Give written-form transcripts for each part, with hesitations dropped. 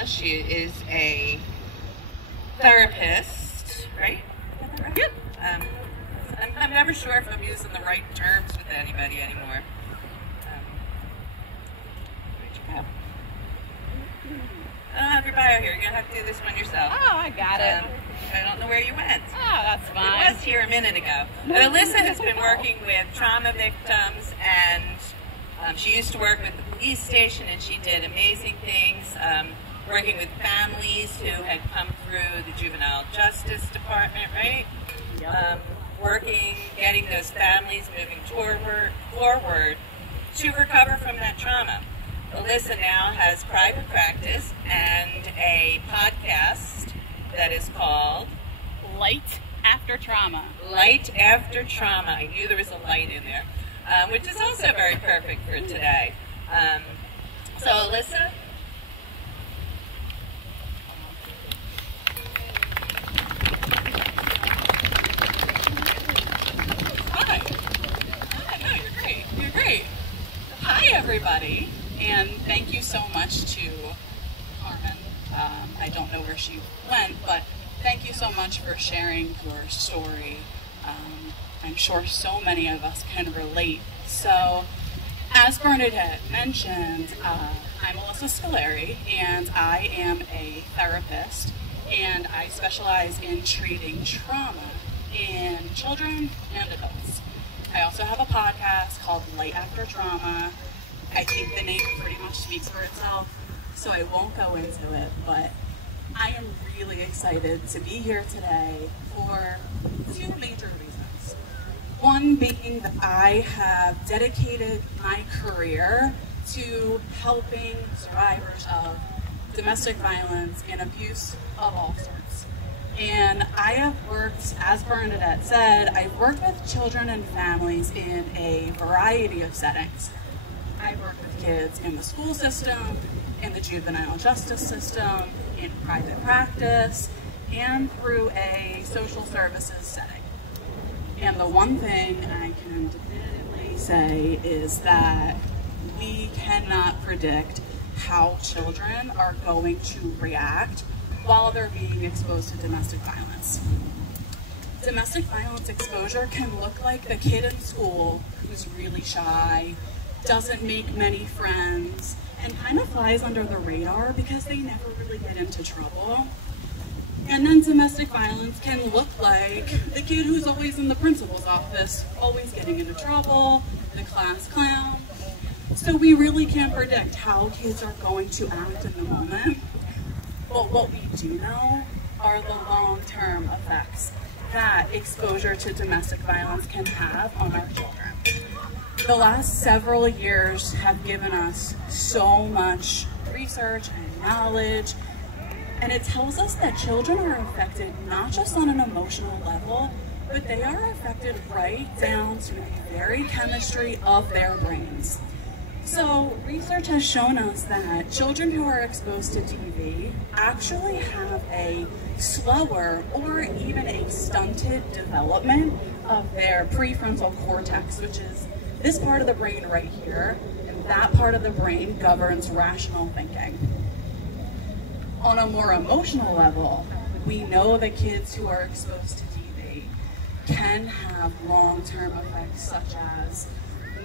Trauma. She is a therapist, right? Yep. I'm never sure if I'm using the right terms with anybody anymore. Where'd you go? I don't have your bio here. You're going to have to do this one yourself. Oh, I got it. I don't know where you went. Oh, that's fine. It was here a minute ago. But Alyssa has been working with trauma victims, and she used to work with the police station, and she did amazing things, working with families who had come through the juvenile justice department, right? Yep. Getting those families moving forward to recover from that trauma. Alyssa now has private practice and a podcast that is called Light After Trauma. Light After Trauma. I knew there was a light in there, which is also very perfect for today. So Alyssa? Hi. Hi, no, you're great. You're great. Hi, everybody. And thank you so much to Carmen. I don't know where she went, but thank you so much for sharing your story. I'm sure so many of us can relate. So, as Bernadette mentioned, I'm Alyssa Scolari, and I am a therapist, and I specialize in treating trauma in children and adults. I also have a podcast called Light After Trauma. I think the name pretty much speaks for itself, so I won't go into it, but I am really excited to be here today for two major reasons. One being that I have dedicated my career to helping survivors of domestic violence and abuse of all sorts. And I have worked, as Bernadette said, I've worked with children and families in a variety of settings. I work with kids in the school system, in the juvenile justice system, in private practice, and through a social services setting. And the one thing I can definitively say is that we cannot predict how children are going to react while they're being exposed to domestic violence. Domestic violence exposure can look like the kid in school who's really shy, doesn't make many friends, and kind of flies under the radar because they never really get into trouble. And then domestic violence can look like the kid who's always in the principal's office, always getting into trouble, the class clown. So we really can't predict how kids are going to act in the moment. But what we do know are the long-term effects that exposure to domestic violence can have on our children. The last several years have given us so much research and knowledge, and it tells us that children are affected not just on an emotional level, but they are affected right down to the very chemistry of their brains. So research has shown us that children who are exposed to TV actually have a slower or even a stunted development of their prefrontal cortex, which is this part of the brain right here, and that part of the brain governs rational thinking. On a more emotional level, we know that kids who are exposed to TV can have long-term effects such as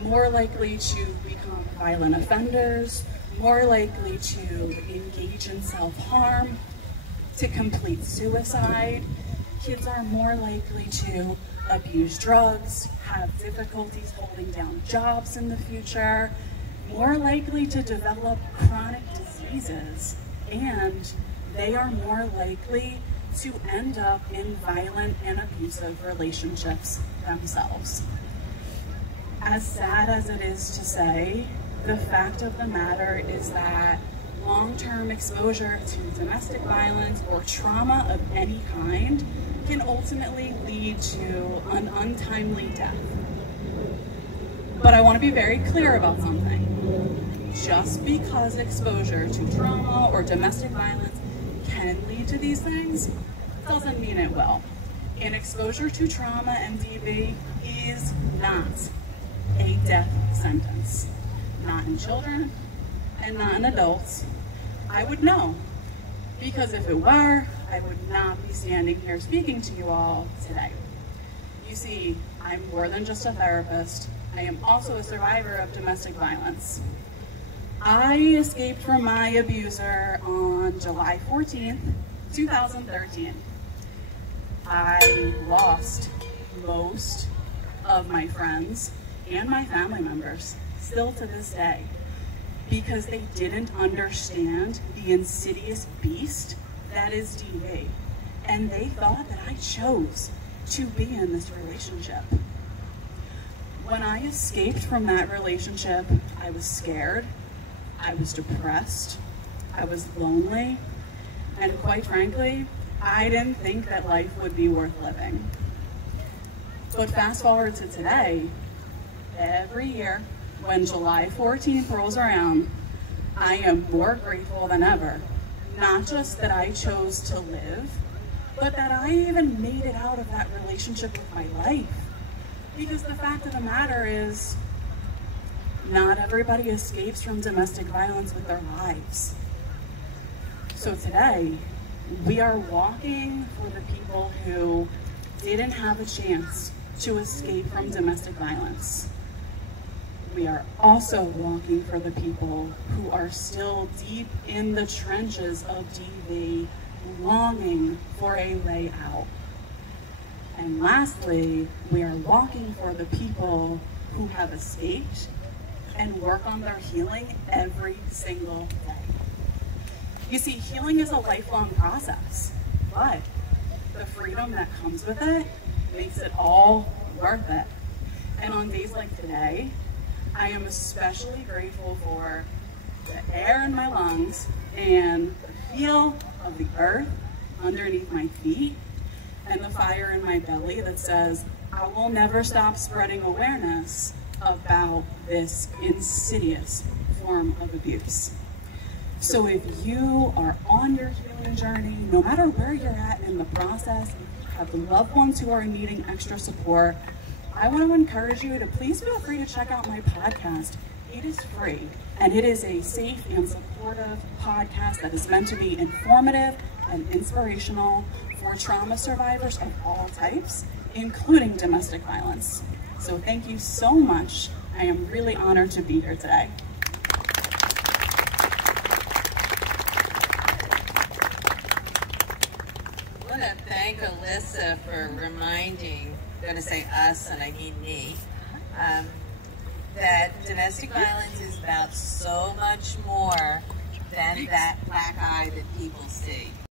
more likely to become violent offenders, more likely to engage in self-harm, to complete suicide. Kids are more likely to abuse drugs, have difficulties holding down jobs in the future, more likely to develop chronic diseases, and they are more likely to end up in violent and abusive relationships themselves. As sad as it is to say, the fact of the matter is that long-term exposure to domestic violence or trauma of any kind can ultimately lead to an untimely death. But I want to be very clear about something. Just because exposure to trauma or domestic violence can lead to these things doesn't mean it will. And exposure to trauma and DV is not a death sentence. Not in children and not in adults. I would know Because if it were, I would not be standing here speaking to you all today. You see, I'm more than just a therapist. I am also a survivor of domestic violence. I escaped from my abuser on July 14th, 2013. I lost most of my friends and my family members, still to this day, because they didn't understand the insidious beast that is DV. And they thought that I chose to be in this relationship. When I escaped from that relationship, I was scared, I was depressed, I was lonely, and quite frankly, I didn't think that life would be worth living. But fast forward to today, every year when July 14th rolls around, I am more grateful than ever. Not just that I chose to live, but that I even made it out of that relationship with my life. Because the fact of the matter is, not everybody escapes from domestic violence with their lives. So today, we are walking for the people who didn't have a chance to escape from domestic violence. We are also walking for the people who are still deep in the trenches of DV, longing for a way out. And lastly, we are walking for the people who have escaped and work on their healing every single day. You see, healing is a lifelong process, but the freedom that comes with it makes it all worth it. And on days like today, I am especially grateful for the air in my lungs and the feel of the earth underneath my feet and the fire in my belly that says, I will never stop spreading awareness about this insidious form of abuse. So if you are on your healing journey, no matter where you're at in the process, if you have loved ones who are needing extra support, I want to encourage you to please feel free to check out my podcast. It is free, and it is a safe and supportive podcast that is meant to be informative and inspirational for trauma survivors of all types, including domestic violence. So thank you so much. I am really honored to be here today. I want to thank Alyssa for reminding, I'm going to say us, and I mean me, that domestic violence is about so much more than that black eye that people see.